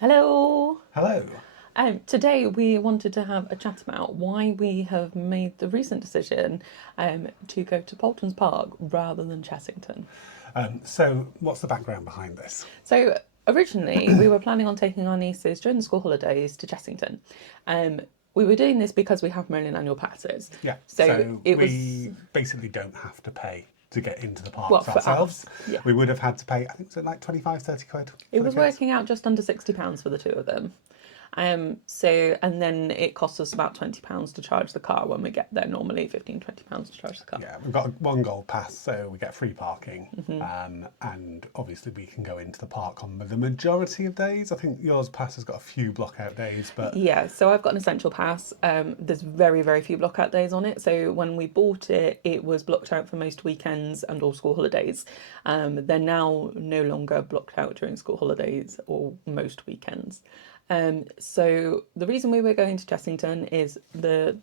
Hello. Hello. Today we wanted to have a chat about why we have made the recent decision to go to Paultons Park rather than Chessington. So, what's the background behind this? So originally we were planning on taking our nieces during the school holidays to Chessington. Um, we were doing this because we have Merlin Annual Passes. Yeah, So so it was, we basically don't have to pay to get into the well, parks for ourselves. us, yeah. We would have had to pay, I think it's like 25, 30 quid It for the was kids. working out just under £60 for the two of them. And then it costs us about £20 to charge the car when we get there. Normally, £15, £20 to charge the car. Yeah, we've got one gold pass, so we get free parking. Mm-hmm. And obviously, we can go into the park on the majority of days. I think yours pass has got a few block out days, but Yeah, so I've got an essential pass. There's very, very few blockout days on it. So when we bought it, it was blocked out for most weekends and all school holidays. They're now no longer blocked out during school holidays or most weekends. So the reason we were going to Chessington is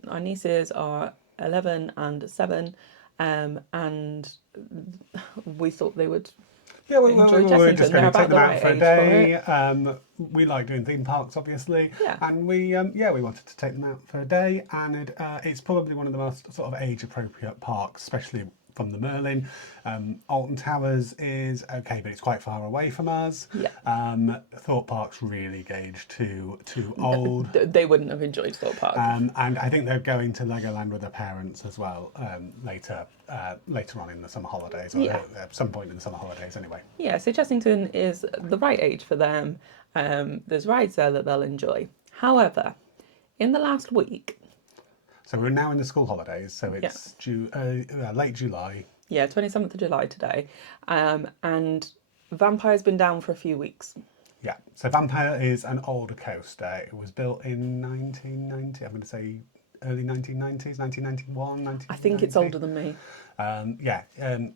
our nieces are 11 and 7, and we thought they would yeah, enjoy we were just Chessington. going They're to take about them the out right for a age for day. it. We like doing theme parks, obviously, Yeah. and we wanted to take them out for a day. And it's probably one of the most sort of age-appropriate parks, especially from the Merlin. Alton Towers is okay, but it's quite far away from us. Yeah. Thorpe Park's really gauged too old. They wouldn't have enjoyed Thorpe Park. And I think they're going to Legoland with their parents as well later on in the summer holidays, or Yeah. at some point in the summer holidays anyway. Yeah, so Chessington is the right age for them. There's rides there that they'll enjoy. However, in the last week, So we're now in the school holidays, so yeah, it's late July. yeah, 27th of July today, and Vampire's been down for a few weeks. Yeah, so Vampire is an older coaster. It was built in 1990, I'm going to say early 1990s, 1991, I think it's 1990. older than me.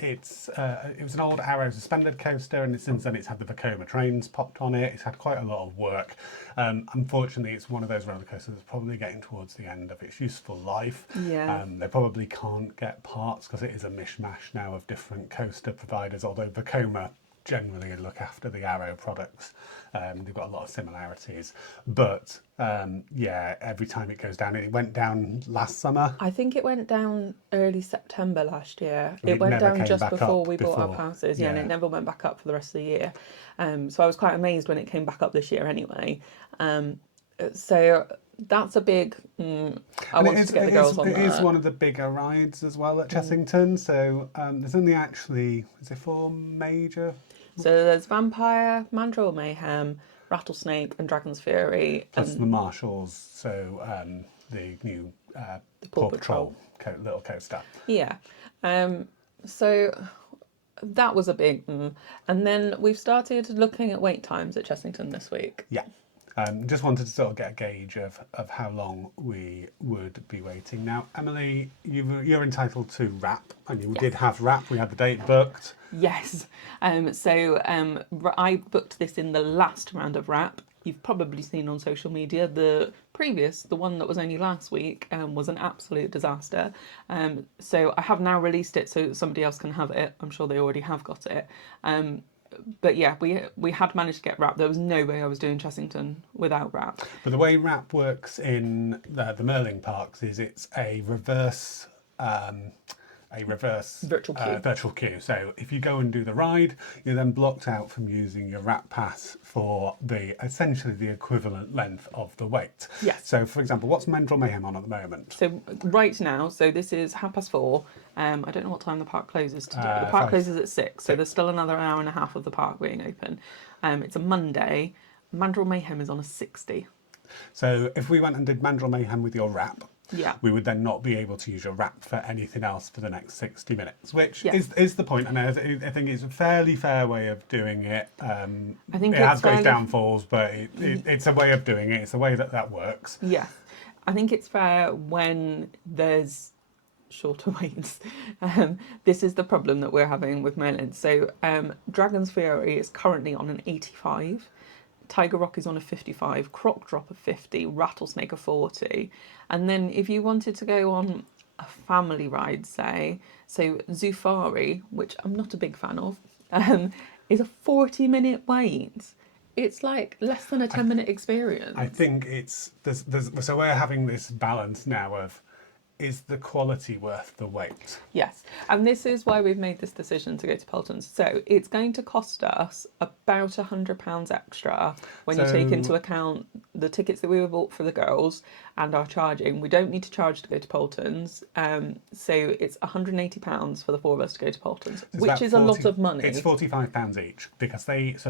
It was an old Arrow suspended coaster, and since then it's had the Vekoma trains popped on it. It's had quite a lot of work. Unfortunately, it's one of those roller coasters that's probably getting towards the end of its useful life. Yeah. They probably can't get parts because it is a mishmash now of different coaster providers, although Vekoma generally look after the Arrow products. They've got a lot of similarities, but every time it goes down, it went down last summer. I think it went down early September last year. And It it went never down came just back before up we bought our before. passes, yeah, and Yeah. it never went back up for the rest of the year. So I was quite amazed when it came back up this year anyway. So that's a big. I And wanted to get the girls on it is that. one of the bigger rides as well at Chessington. So there's only actually, is there four major, So there's Vampire, Mandrill Mayhem, Rattlesnake, and Dragon's Fury, plus the and Marshals, so the new the Paw Paw Patrol. Patrol little coaster. Yeah. So that was a big. And then we've started looking at wait times at Chessington this week. Yeah. Just wanted to sort of get a gauge of how long we would be waiting. Now, Emily, you're entitled to wrap, and you did have wrap. We had the date booked. Yes. I booked this in the last round of wrap. You've probably seen on social media the one that was only last week, was an absolute disaster. So I have now released it so that somebody else can have it. I'm sure they already have got it. But yeah, we had managed to get wrap. There was no way I was doing Chessington without wrap. But the way wrap works in the Merlin parks is it's a reverse Virtual queue. virtual queue. So if you go and do the ride, you're then blocked out from using your wrap pass for essentially the equivalent length of the wait. Yes. So for example, what's Mandrill Mayhem on at the moment? So right now, so this is 4:30. I don't know what time the park closes today. The park 5. closes at 6, so there's still another hour and a half of the park being open. It's a Monday. Mandrill Mayhem is on a 60. So if we went and did Mandrill Mayhem with your wrap, Yeah. we would then not be able to use your wrap for anything else for the next 60 minutes, which Yeah. is the point. And I think it's a fairly fair way of doing it. I think it it's has got its fairly- downfalls, but it's a way of doing it. It's a way that works. Yeah. I think it's fair when there's shorter waits. This is the problem that we're having with Merlin. So Dragon's Fury is currently on an 85. Tiger Rock is on a 55, Croc Drop a 50, Rattlesnake a 40. And then if you wanted to go on a family ride, say, so Zufari, which I'm not a big fan of, is a 40-minute wait. It's like less than a 10-minute experience. I think so we're having this balance now of, is the quality worth the wait? Yes, and this is why we've made this decision to go to Paultons. So it's going to cost us about £100 extra when you take into So account the tickets that we were bought for the girls and our charging. We don't need to charge to go to Paultons, so it's £180 for the four of us to go to Paultons, it's which about is a lot of money. It's £45 each, because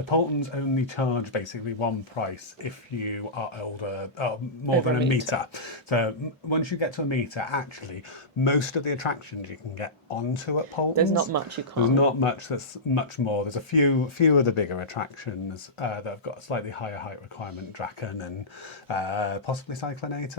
Paultons only charge basically one price if you are older, more Over than a a metre. metre. So once you get to a metre, actually, most of the attractions you can get onto at Paultons. There's not much you There's can't. not much that's much more. There's a few of the bigger attractions that have got a slightly higher height requirement, Draken and possibly Cyclonator.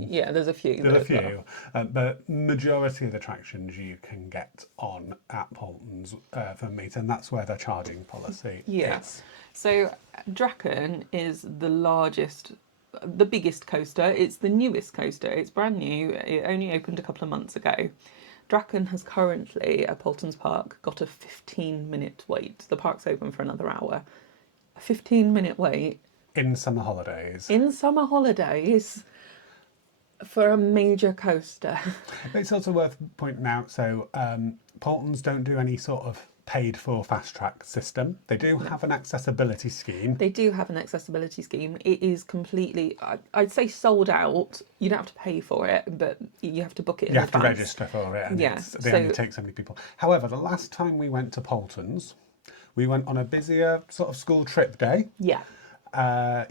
Yeah, there's a few. There's a as well. few, but majority of the attractions you can get on at Paultons for a meter, and that's where their charging policy Yeah. is. So Draken is the biggest coaster. It's the newest coaster. It's brand new. It only opened a couple of months ago. Draken has currently at Paultons Park got a 15-minute wait. The park's open for another hour. A 15-minute wait In summer holidays. in summer holidays for a major coaster. It's also worth pointing out, so Paultons don't do any sort of paid for fast track system. They do have an accessibility scheme. They do have an accessibility scheme. It is completely, I'd say, sold out. You don't have to pay for it, but you have to book it in You have to advance. register for it, and Yeah, they only take so many people. However, the last time we went to Paultons, we went on a busier sort of school trip day. Yeah.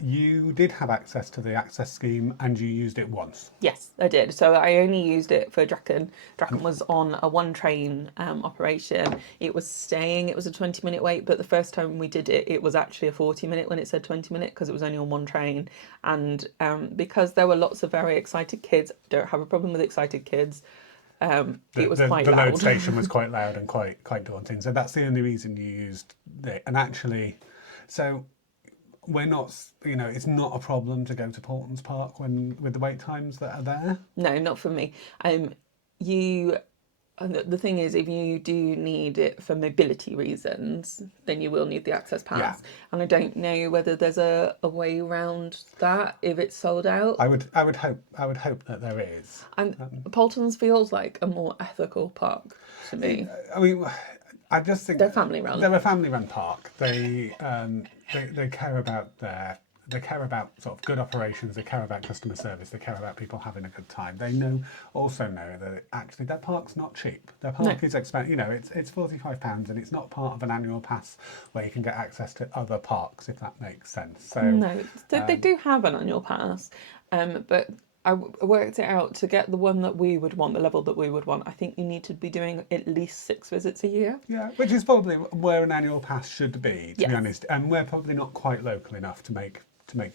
You did have access to the access scheme, and you used it once. Yes, I did. So I only used it for Draken. Draken was on a one train operation. It was staying. It was a 20-minute wait, but the first time we did it, it was actually a 40-minute when it said 20-minute because it was only on one train. And because there were lots of very excited kids, don't have a problem with excited kids. It was quite the loud. load station was quite loud and quite daunting. So that's the only reason you used it. And actually, so we're not, it's not a problem to go to Paultons Park with the wait times that are there. No, not for me. The thing is, if you do need it for mobility reasons, then you will need the access pass. Yeah. And I don't know whether there's a way around that if it's sold out. I would hope that there is. And Paultons feels like a more ethical park to me. I mean, I just think They're family run. They're a family-run park. They care about sort of good operations. They care about customer service. They care about people having a good time. They also know that actually their park's not cheap. Their park is expensive. It's £45, and it's not part of an annual pass where you can get access to other parks, if that makes sense. So No, they do have an annual pass, but I worked it out to get the one that we would want, the level that we would want. I think you need to be doing at least 6 visits a year. yeah, which is probably where an annual pass should be, to Yes. be honest. And we're probably not quite local enough to make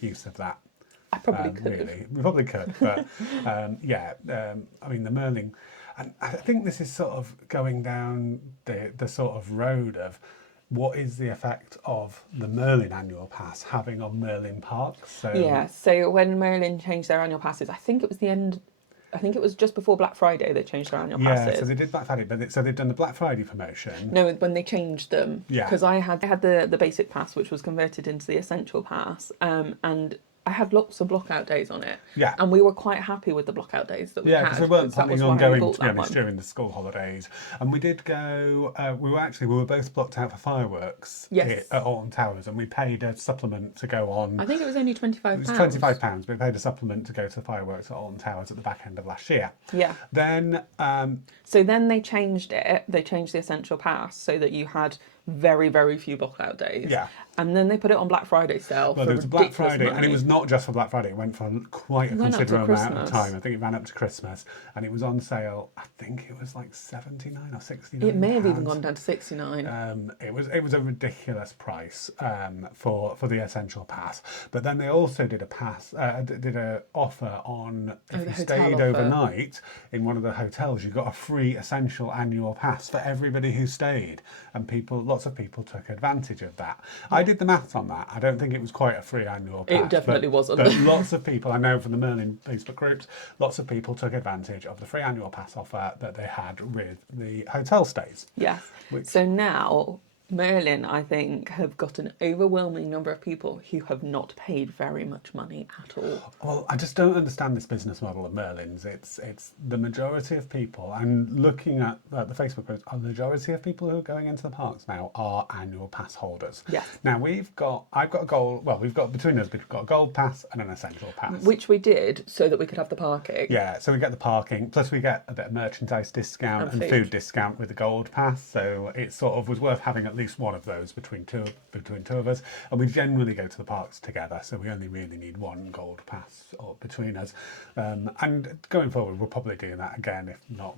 use of that. I probably could. Really, we probably could, but I mean the Merlin, and I think this is sort of going down the sort of road of what is the effect of the Merlin Annual Pass having on Merlin parks. So Yeah, so when Merlin changed their annual passes, I think it was just before Black Friday they changed their annual passes. so they did Black Friday, but so they've done the Black Friday promotion. No, when they changed them. Yeah. Because I had the basic pass, which was converted into the essential pass, and I had lots of blockout days on it. Yeah. And we were quite happy with the blockout days that we had. Because we weren't that was planning on why we going, bought to be that honest, one. during the school holidays. And we did go, we were both blocked out for fireworks Yes. at Alton Towers, and we paid a supplement to go on. I think it was only £25. It was £25, but we paid a supplement to go to the fireworks at Alton Towers at the back end of last year. Yeah. Then, So then they changed it. They changed the essential pass so that you had very, very few blockout days. Yeah. And then they put it on Black Friday sale well, for there was a Black ridiculous Friday, and money. it was not just for Black Friday. It went for quite a It went up to considerable amount of Christmas. time. I think it ran up to Christmas, and it was on sale. I think it was like £79 or £69. It may have even gone down to 69. It was a ridiculous price for the essential pass. But then they also did a offer on if the you hotel stayed offer. overnight in one of the hotels, you got a free essential annual pass for everybody who stayed, and lots of people took advantage of that. I did the maths on that. I don't think it was quite a free annual pass. It definitely wasn't. But lots of people, I know from the Merlin Facebook groups, lots of people took advantage of the free annual pass offer that they had with the hotel stays. Yes. So now Merlin, I think, have got an overwhelming number of people who have not paid very much money at all. Well, I just don't understand this business model of Merlin's. It's the majority of people. I'm looking at the Facebook post. The majority of people who are going into the parks now are annual pass holders. Yes. Now I've got a gold. Well, we've got between us, we've got a gold pass and an essential pass. Which we did so that we could have the parking. Yeah, so we get the parking, plus we get a bit of merchandise discount And and food. food discount with the gold pass. So it sort of was worth having at least one of those between two of us. And we generally go to the parks together, so we only really need one gold pass or between us. And going forward, we'll probably do that again, if not.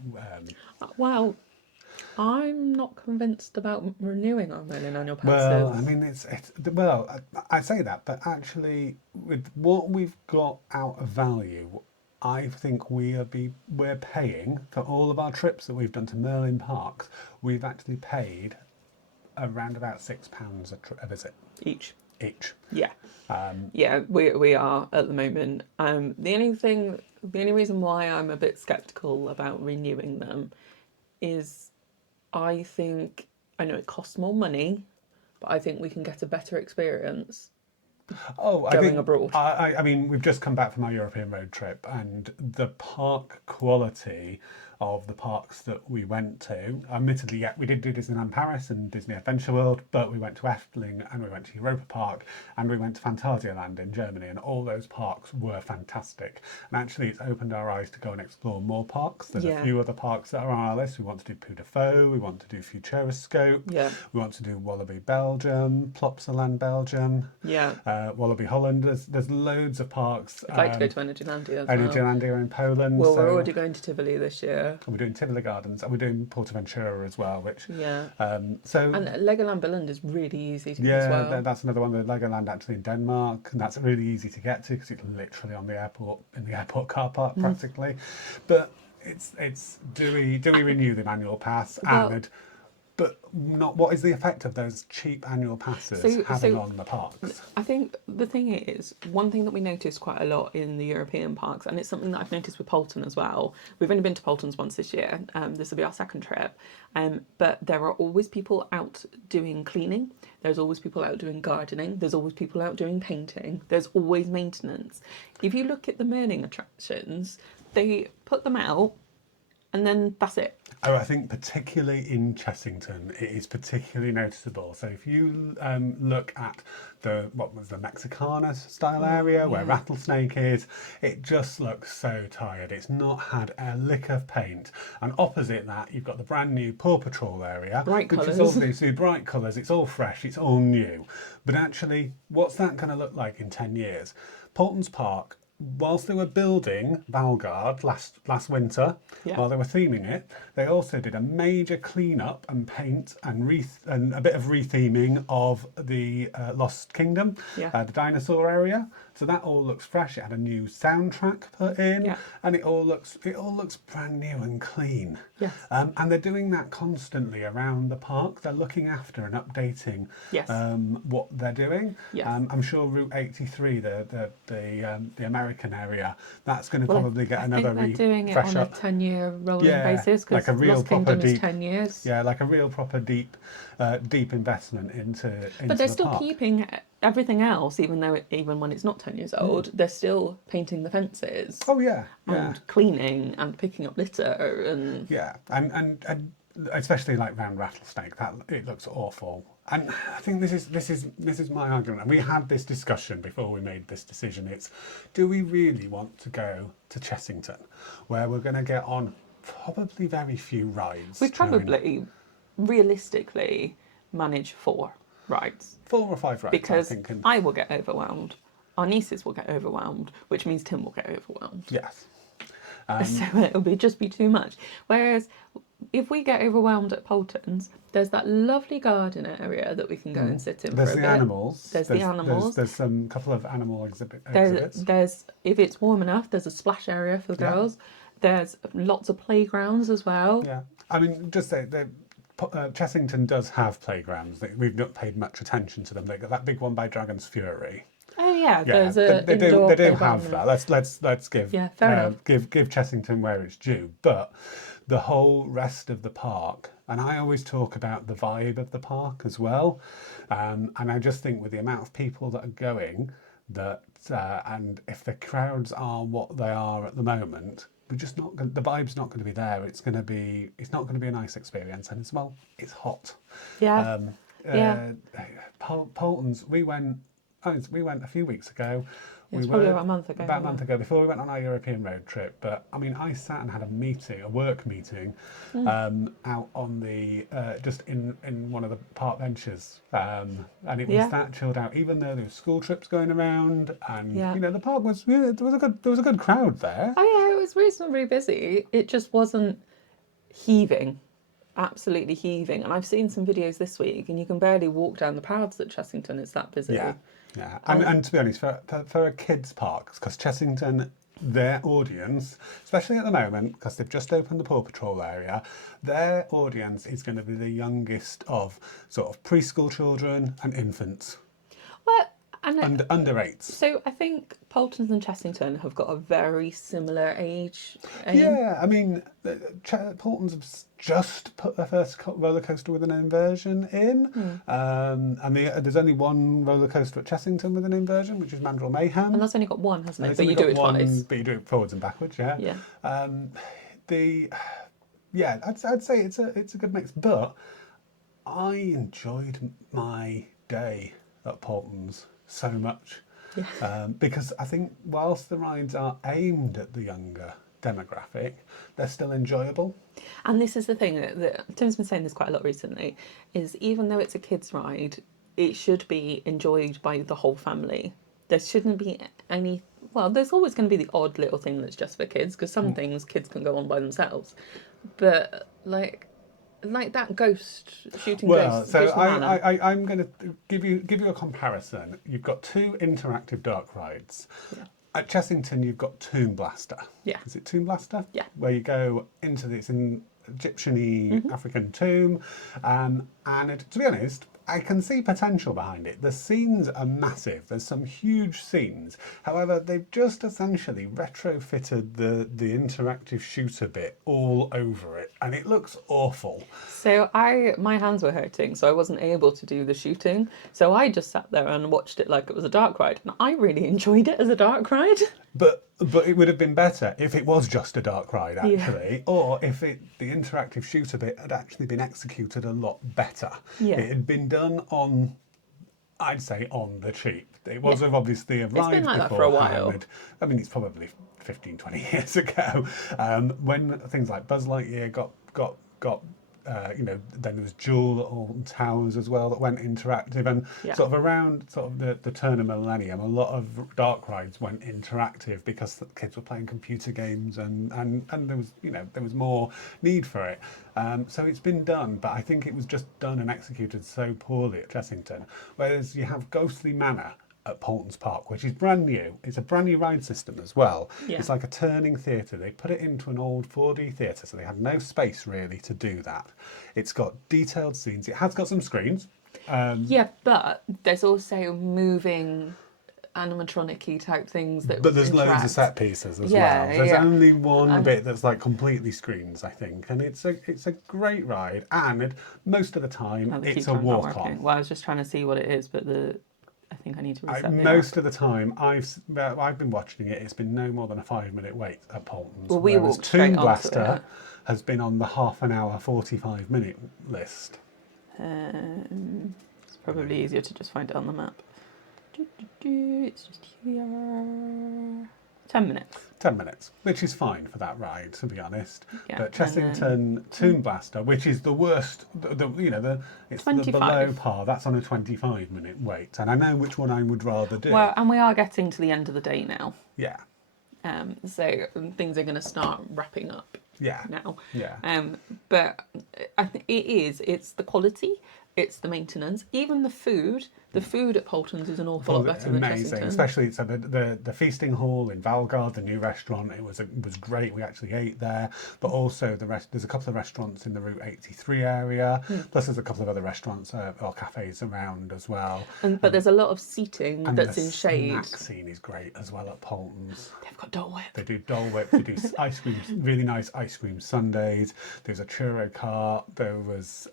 Well, I'm not convinced about renewing our Merlin Annual Passes. Well, I mean, it's well, I say that, but actually, with what we've got out of value, I think we're paying for all of our trips that we've done to Merlin Parks. We've actually paid around about £6 a visit Each. each. Yeah. Yeah, we are at the moment. The only reason why I'm a bit skeptical about renewing them is I think, I know it costs more money, but I think we can get a better experience Oh, I going think abroad. I mean, we've just come back from our European road trip, and the park quality of the parks that we went to. Admittedly, yeah, we did do Disneyland Paris and Disney Adventure World, but we went to Efteling and we went to Europa Park and we went to Phantasialand in Germany, and all those parks were fantastic. And actually, it's opened our eyes to go and explore more parks. There's Yeah. a few other parks that are on our list. We want to do Puy de Faux, we want to do Futuroscope, Yeah. we want to do Wallaby Belgium, Plopsaland Belgium. Yeah. Wallaby Holland. There's loads of parks. I'd like to go to Energylandia as well. Energylandia in Poland. Well, so we're already going to Tivoli this year. we're doing Tivoli Gardens and we're doing Portaventura as well, which Yeah. so And Legoland Billund is really easy to do yeah, as well. that's another one. The Legoland actually in Denmark, and that's really easy to get to because it's literally on the airport in the airport car park practically. But it's do we renew the annual pass Well- and but not what is the effect of those cheap annual passes having on the parks? I think the thing is, one thing that we notice quite a lot in the European parks, and it's something that I've noticed with Paulton as well. We've only been to Paultons once this year. This will be our second trip. But there are always people out doing cleaning. There's always people out doing gardening. There's always people out doing painting. There's always maintenance. If you look at the Merlin attractions, they put them out and then that's it. Oh, I think particularly in Chessington, it is particularly noticeable. So if you look at the Mexicana style area where Rattlesnake is, it just looks so tired. It's not had a lick of paint. And opposite that, you've got the brand new Paw Patrol area, Bright which is colours. obviously bright colours. It's all fresh. It's all new. But actually, what's that going to look like in 10 years? Paultons Park, whilst they were building Valgard last winter, Yeah. while they were theming it, they also did a major clean-up and paint and and a bit of retheming of the Lost Kingdom, Yeah. the dinosaur area. So that all looks fresh. It had a new soundtrack put in, Yeah. and it all looks brand new and clean. Yes. And they're doing that constantly around the park. They're looking after and updating Yes. what they're doing. Yes. I'm sure Route 83, the American area, that's going to Well, probably get I another think they're doing it fresh on up. a 10-year rolling Yeah, basis because like a real Lost proper Kingdom is deep- 10 years. Yeah, like a real proper deep investment into But they're the still park. keeping everything else, even when it's not 10 years old, they're still painting the fences Oh yeah, yeah. and cleaning and picking up litter and Yeah, and especially like round Rattlesnake, that it looks awful. And I think this is my argument. And we had this discussion before we made this decision. It's, do we really want to go to Chessington, where we're going to get on probably very few rides? we during- probably realistically manage 4 rides 4 or 5 rides. because I think. And, I will get overwhelmed, our nieces will get overwhelmed, which means Tim will get overwhelmed. yes. So it'll just be too much. Whereas if we get overwhelmed at Paultons, there's that lovely garden area that we can go and sit in There's for a the bit. animals. There's the animals. There's some couple of animal exhibits. There's if it's warm enough, there's a splash area for the Yeah. girls. There's lots of playgrounds as well. Yeah, I mean, just say Chessington does have playgrounds. We've not paid much attention to them. They got that big one by Dragon's Fury. Oh yeah, Yeah, there's a they do indoor have playground that. Let's give Yeah, fair enough. give Chessington where it's due. But the whole rest of the park And I always talk about the vibe of the park as well. And I just think with the amount of people that are going, that and if the crowds are what they are at the moment, we're just not the vibe's not going to be there. It's not going to be a nice experience, and as well, it's hot. Yeah. Um, Yeah. uh, Paultons, we went a few weeks ago. It We was probably were about a month ago. about a wasn't month ago before we went on our European road trip. But I mean, I sat and had a work meeting, out on the just in one of the park benches, and it was Yeah. that chilled out. Even though there were school trips going around, and Yeah. the park was there was a good crowd there. Oh yeah, it was reasonably busy. It just wasn't heaving, absolutely heaving. And I've seen some videos this week, and you can barely walk down the paths at Chessington. It's that busy. Yeah, yeah, and to be honest, for a kids' park, because Chessington, their audience, especially at the moment, because they've just opened the Paw Patrol area, their audience is going to be the youngest of sort of preschool children and infants, Well, and under eights. so I think Paultons and Chessington have got a very similar age aim. Yeah, I mean, Paultons have just put their first roller coaster with an inversion in, and there's only one roller coaster at Chessington with an inversion, which is Mandrill Mayhem. And that's only got one, hasn't And it? it's But only you do got it one, twice. but you do it forwards and backwards. Yeah. Yeah. The yeah, I'd say it's a good mix, but I enjoyed my day at Paultons so much. Yeah. Because I think whilst the rides are aimed at the younger demographic, they're still enjoyable. And this is the thing that Tim's been saying this quite a lot recently, is even though it's a kids' ride, it should be enjoyed by the whole family. There shouldn't be any. Well, there's always going to be the odd little thing that's just for kids, because some things kids can go on by themselves. But like that ghost shooting Well, ghosts. so Ghost Manor. I'm going to give you a comparison. You've got two interactive dark rides. Yeah. At Chessington, you've got Tomb Blaster. Yeah. Is it Tomb Blaster? Yeah. Where you go into it's an Egyptian-y African tomb, and to be honest, I can see potential behind it. The scenes are massive. There's some huge scenes. However, they've just essentially retrofitted the interactive shooter bit all over it, and it looks awful. So my hands were hurting, so I wasn't able to do the shooting. So I just sat there and watched it like it was a dark ride, and I really enjoyed it as a dark ride. But it would have been better if it was just a dark ride, actually, or if the interactive shooter bit had actually been executed a lot better. Yeah. It had been done on, I'd say, on the cheap. It was obviously arrived It's been like that for a while. beforehand. I mean, it's probably 15, 20 years ago, when things like Buzz Lightyear got then there was Jewel at Alton Towers as well that went interactive, and sort of around sort of the turn of millennium, a lot of dark rides went interactive because the kids were playing computer games, and there was there was more need for it. So it's been done, but I think it was just done and executed so poorly at Chessington. Whereas you have Ghostly Manor at Paultons Park, which is brand new. It's a brand new ride system as well. Yeah. It's like a turning theatre. They put it into an old 4D theatre, so they had no space really to do that. It's got detailed scenes. It has got some screens. Yeah, but there's also moving animatronic-y type things that But there's loads interact. of set pieces as Yeah, well. There's yeah. only one bit that's like completely screens, I think, and it's a great ride. And most of the time, Oh, the it's key a time's not walk working. on. Well, I was just trying to see what it is, but I think I need to reset the app. Most of the time, I've been watching it. It's been no more than a 5-minute wait at Paultons. Well, we whereas walked straight Tomb onto Blaster it. has been on the half an hour, 45-minute list. It's probably easier to just find it on the map. It's just here. 10 minutes. 10 minutes, which is fine for that ride, to be honest. Yeah, But and then- Chessington Tomb Blaster, which is the worst, it's 25. the below par. That's on a 25-minute wait, and I know which one I would rather do. Well, and we are getting to the end of the day now. Yeah, So things are going to start wrapping up yeah, now. yeah. But I think it's the quality, it's the maintenance, even the food. The food at Paultons is an awful Well, lot better than amazing, Chessington. especially so the feasting hall in Valgard, the new restaurant. It was great. We actually ate there, but also there's a couple of restaurants in the Route 83 area. Plus, there's a couple of other restaurants or cafes around as well. But there's a lot of seating And that's the in shade. snack scene is great as well at Paultons. They've got Dole Whip. They do Dole Whip, they do ice cream, really nice ice cream sundaes. There's a churro cart. There was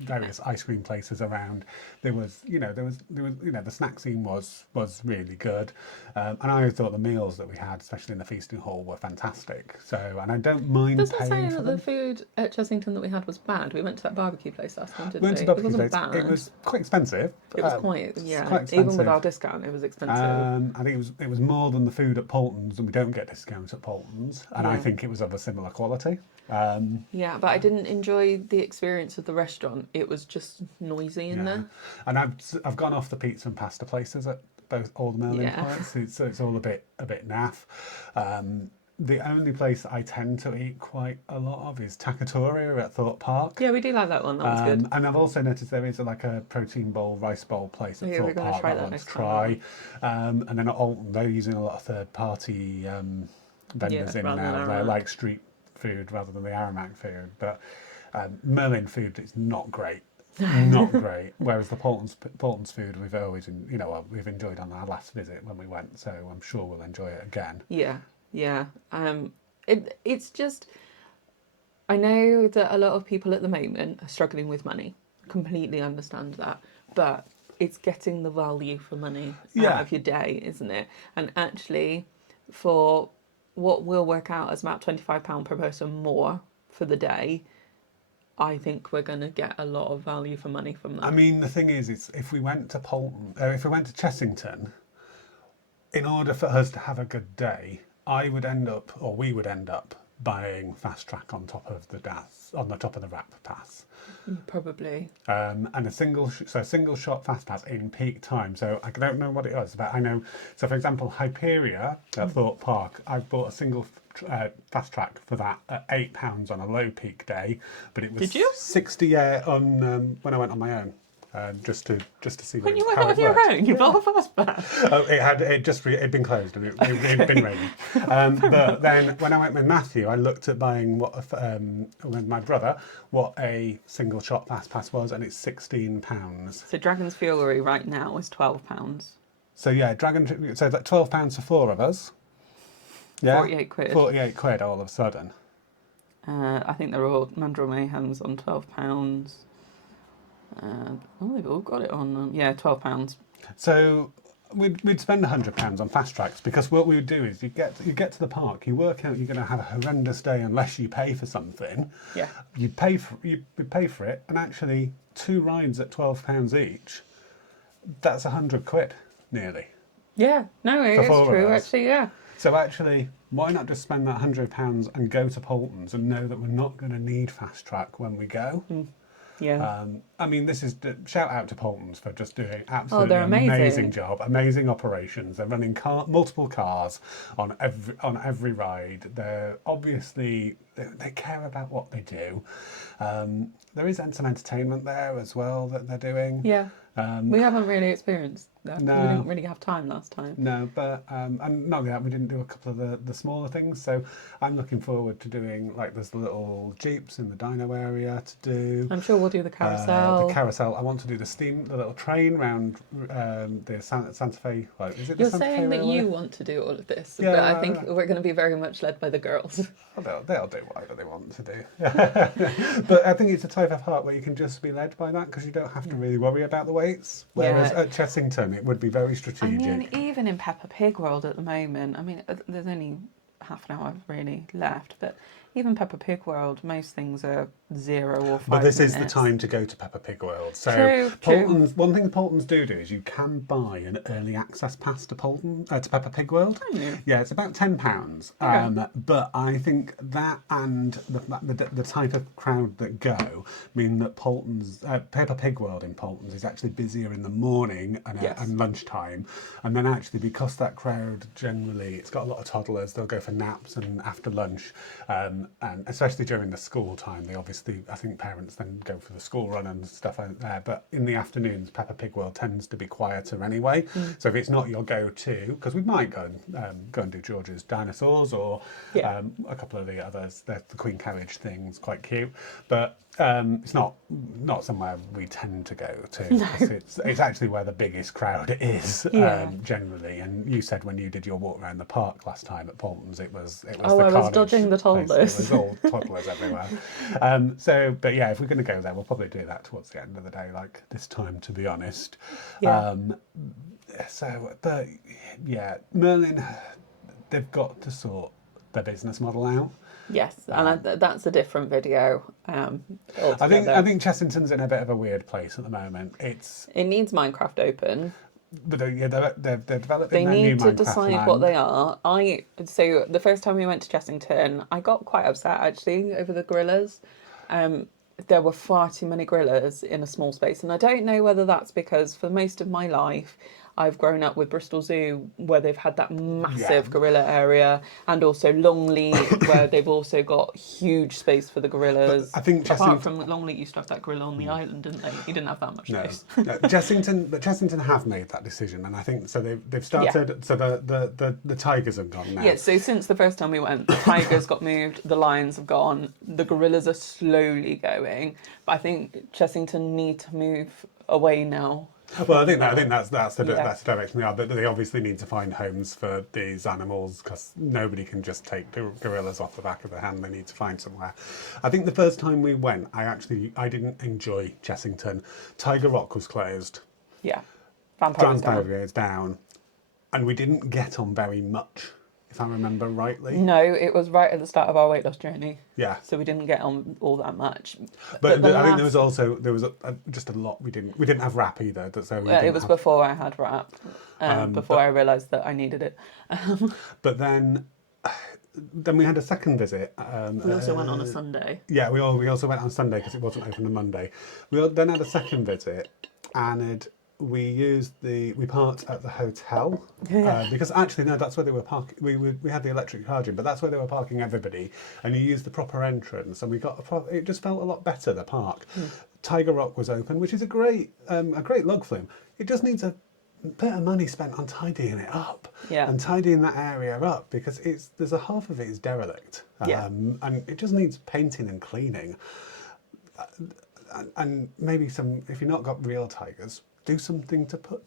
various ice cream places around. There was the snack scene was really good, and I thought the meals that we had, especially in the feasting hall, were fantastic. So, and I don't mind Doesn't say paying for that them. the food at Chessington that we had was bad. We went to that barbecue place last time, didn't We went to we? barbecue It wasn't place. bad. It was quite expensive. It was quite even with expensive. our discount, it was expensive. I think it was more than the food at Paultons, and we don't get discounts at Paultons. And I Yeah. think it was of a similar quality. Yeah, but I didn't enjoy the experience of the restaurant. It was just noisy in there. And I've gone off the pizza and pasta places at all the Merlin Yeah. parks, so it's all a bit naff. The only place I tend to eat quite a lot of is Takatoria at Thorpe Park. Yeah, we do like that one. That was good. And I've also noticed there is like a protein bowl, rice bowl place at Yeah, we're Thorpe gonna Park try that I that want next to time. try. And then at Alton, they're using a lot of third-party vendors Yeah, in rather than now. They're Aramac. like street food rather than the Aramac food. But Merlin food is not great. Not great. Whereas the Paultons food we've always we've enjoyed on our last visit when we went, so I'm sure we'll enjoy it again. Yeah. It's just, I know that a lot of people at the moment are struggling with money. Completely understand that, but it's getting the value for money out of your day, isn't it? And actually, for what will work out as about £25 per person more for the day, I think we're going to get a lot of value for money from that. I mean, the thing is, it's if we went to if we went to Chessington, in order for us to have a good day, we would end up buying fast track on top of the wrap pass. Probably. And a single shot fast pass in peak time. So I don't know what it was, but I know. So for example, Hyperia at Thorpe Park, I bought a single fast track for that at £8 on a low peak day, but it was Did you? 60 on when I went on my own. Just to see When you how went it on your worked. own, you bought a fast pass. Oh, it'd been closed and it'd been raining. But then when I went with Matthew, I looked at buying with my brother what a single shot fast pass was, and it's £16. So Dragon's Fury right now is £12. So yeah, so that £12 for four of us. Yeah, 48 quid. 48 quid all of a sudden. I think they're all Mandrill Mayhem's on £12. They've all got it on. £12. So we'd spend £100 on fast tracks, because what we would do is you get to the park, you work out you're going to have a horrendous day unless you pay for something. Yeah. You pay for it, and actually 2 rides at £12 each. That's 100 quid nearly. Yeah. No, it For is four of true. us. Actually, yeah. So actually, why not just spend that £100 and go to Paultons and know that we're not going to need fast track when we go? Yeah. I mean, this is shout out to Paultons for just doing absolutely they're amazing. amazing job, amazing operations. They're running multiple cars on every ride. They're obviously they care about what they do. There is some entertainment there as well that they're doing. Yeah. We haven't really experienced that. No. We didn't really have time last time. No, but and not only that, we didn't do a couple of the smaller things. So I'm looking forward to doing, like, there's the little jeeps in the dino area to do. I'm sure we'll do the carousel. The carousel. I want to do the little train round the Santa Fe. Well, is it the You're Santa Fe saying that Railway? you want to do all of this, Yeah. but I think we're going to be very much led by the girls. Well, they'll do whatever they want to do. But I think it's a type of park where you can just be led by that, because you don't have to really worry about the weights. Whereas at Chessington, it would be very I strategic. mean, even in Peppa Pig World at the moment, there's only half an hour really left, but even Peppa Pig World, most things are 0 or 5 But this minutes. is the time to go to Peppa Pig World. So True. Paultons, one thing Paultons do is you can buy an early access pass to to Peppa Pig World. Can you? Yeah, it's about £10. Okay. But I think that and the type of crowd that go mean that Peppa Pig World in Paultons is actually busier in the morning and lunchtime. And then actually, because that crowd generally, it's got a lot of toddlers, they'll go for naps and after lunch. and especially during the school time, they obviously, I think parents then go for the school run and stuff out there. But in the afternoons, Peppa Pig World tends to be quieter anyway. So if it's not your go-to, because we might go and do George's Dinosaurs or Yeah. a couple of the others. The Queen Carriage thing's quite cute, but it's not somewhere we tend to go to. It's actually where the biggest crowd is generally. And you said when you did your walk around the park last time at Paultons, it was Oh, the I was carnage dodging the place. toddlers. It was all toddlers everywhere. But yeah, if we're going to go there, we'll probably do that towards the end of the day, like this time, to be honest. Yeah. But yeah, Merlin, they've got to sort their business model out. Yes, and that's a different video. Altogether. I think Chessington's in a bit of a weird place at the moment. It needs Minecraft open. But they're developing They their new need to Minecraft decide land. what they are. So the first time we went to Chessington, I got quite upset actually over the gorillas. There were far too many gorillas in a small space, and I don't know whether that's because for most of my life I've grown up with Bristol Zoo, where they've had that massive gorilla area, and also Longleat, where they've also got huge space for the gorillas. But I think apart from Longleat used to have that gorilla on the island, didn't they? He didn't have that much space. No, Chessington have made that decision, and I think so. They've started. Yeah. So the tigers have gone now. Yeah. So since the first time we went, the tigers got moved, the lions have gone, the gorillas are slowly going. But I think Chessington need to move away now. Well, I think that's the direction they are. But they obviously need to find homes for these animals, because nobody can just take the gorillas off the back of the hand. They need to find somewhere. I think the first time we went, I didn't enjoy Chessington. Tiger Rock was closed. Yeah, Vampire is down, and we didn't get on very much, if I remember rightly. No, it was right at the start of our weight loss journey. Yeah. So we didn't get on all that much. But I think there was just a lot we didn't have wrap either. So it was before I had wrap. Before I realised that I needed it. But then we had a second visit. We also went on a Sunday. Yeah, we also went on Sunday because it wasn't open on Monday. We then had a second visit, and we parked at the hotel because actually no, that's where they were parking. We had the electric charging, but that's where they were parking everybody, and you used the proper entrance, and we got it just felt a lot better, the park. Tiger Rock was open, which is a great log flume. It just needs a bit of money spent on tidying it up and tidying that area up, because there's a half of it is derelict, and it just needs painting and cleaning, and maybe if you've not got real tigers, do something to put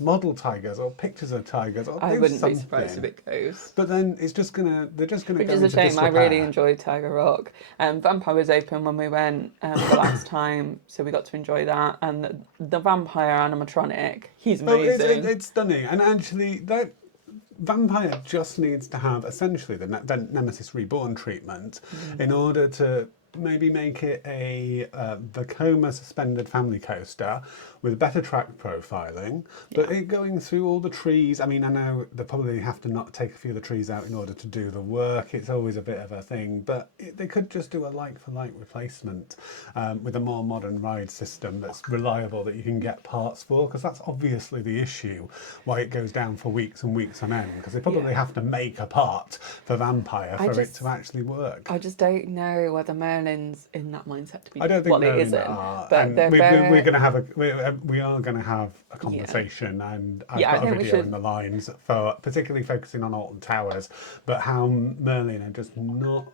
model tigers or pictures of tigers, or I wouldn't something. be surprised if it goes. But then they're just gonna Which go is a into shame. I disrepair. really enjoyed Tiger Rock. Vampire was open when we went the last time, so we got to enjoy that. And the vampire animatronic, he's amazing. It's stunning, and actually that vampire just needs to have essentially the Nemesis Reborn treatment in order to maybe make it a Vekoma suspended family coaster with better track profiling, but it going through all the trees. I mean, I know they probably have to not take a few of the trees out in order to do the work. It's always a bit of a thing, but they could just do a like-for-like replacement with a more modern ride system that's reliable, that you can get parts for, because that's obviously the issue why it goes down for weeks and weeks on end, because they probably have to make a part for Vampire for it to actually work. I just don't know whether Merlin's in that mindset to be I don't think it isn't. But we are going to have a conversation, and I've got a video in the lines for particularly focusing on Alton Towers, but how Merlin are just not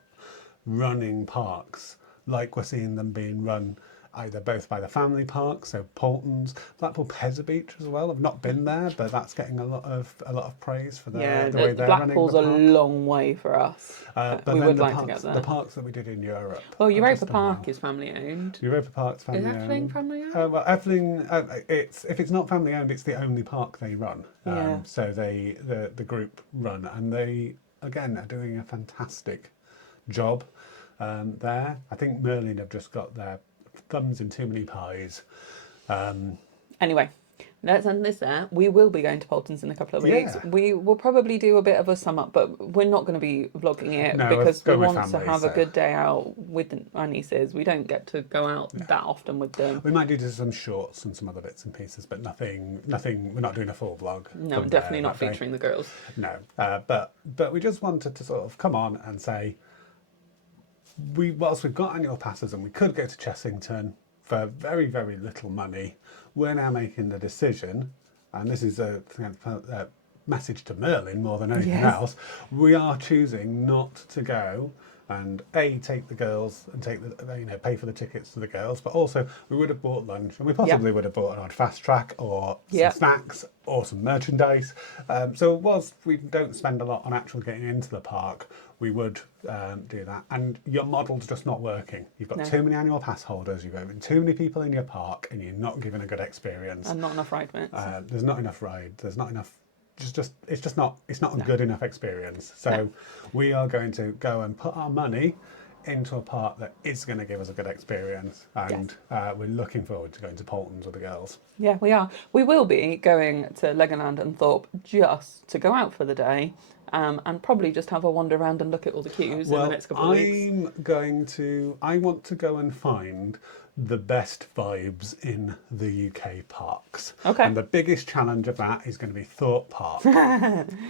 running parks like we're seeing them being run either both by the family park, so Paultons, Blackpool Pezza Beach as well. I've not been there, but that's getting a lot of praise for the way they're Blackpool's running the park. a long way for us. But we would like parks, to get there. The parks that we did in Europe. Well, Europa Park is family owned. Europa Park's family owned. Is Effling family owned? Well, Effling, if it's not family owned, it's the only park they run. So the group run, and they again are doing a fantastic job there. I think Merlin have just got their thumbs in too many pies. Anyway, let's end this there. We will be going to Paultons in a couple of weeks. Yeah. We will probably do a bit of a sum up, but we're not going to be vlogging it No, because we want family, to have a good day out with our nieces. We don't get to go out that often with them. We might do some shorts and some other bits and pieces, but nothing. We're not doing a full vlog. No, definitely not featuring the girls. No, but we just wanted to sort of come on and say, whilst we've got annual passes and we could go to Chessington for very, very little money, we're now making the decision, and this is a message to Merlin more than anything Yes. else, we are choosing not to go and take the girls and pay for the tickets to the girls, but also we would have bought lunch and we possibly would have bought an odd fast track or some snacks or some merchandise. So whilst we don't spend a lot on actually getting into the park, we would do that. And your model's just not working. You've got too many annual pass holders, you've got too many people in your park, and you're not giving a good experience. And not enough ride minutes. There's not enough ride. There's not enough. It's not a good enough experience. So we are going to go and put our money into a park that is going to give us a good experience, and we're looking forward to going to Paultons with the girls. Yeah, we are. We will be going to Legoland and Thorpe just to go out for the day, and probably just have a wander around and look at all the queues in the next couple of weeks. I want to go and find the best vibes in the UK parks. Okay. And the biggest challenge of that is going to be Thorpe Park.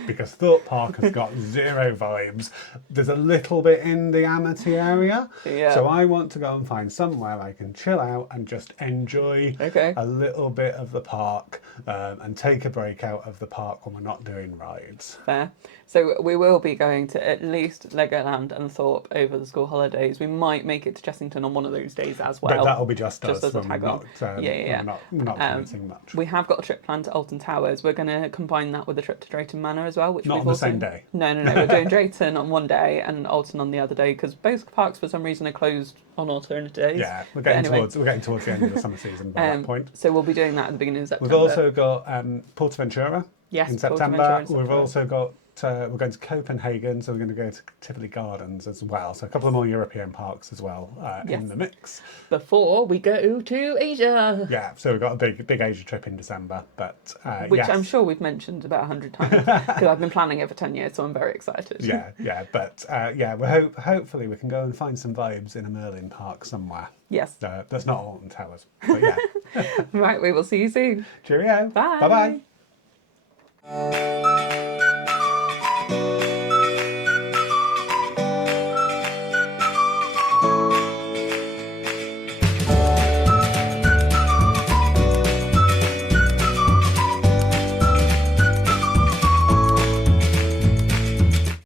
Because Thorpe Park has got zero vibes. There's a little bit in the Amity area. Yeah. So I want to go and find somewhere I can chill out and just enjoy a little bit of the park, and take a break out of the park when we're not doing rides. Fair. So we will be going to at least Legoland and Thorpe over the school holidays. We might make it to Chessington on one of those days as well. But that'll be just us as a when tag we're on. not, we're not committing much. We have got a trip planned to Alton Towers. We're going to combine that with a trip to Drayton Manor as well. Which Not we've on the also... same day. No. We're doing Drayton on one day and Alton on the other day because both parks for some reason are closed on alternate days. Yeah, we're getting towards the end of the summer season by that point. So we'll be doing that at the beginning of September. We've also got Portaventura in September. We've also got we're going to Copenhagen, so we're going to go to Tivoli Gardens as well. So a couple of more European parks as well in the mix. Before we go to Asia. Yeah, so we've got a big Asia trip in December, but which I'm sure we've mentioned about 100 times because I've been planning it for 10 years, so I'm very excited. But hopefully we can go and find some vibes in a Merlin park somewhere. Yes. That's not Alton Towers, but yeah. Right, we will see you soon. Cheerio. Bye. Bye-bye.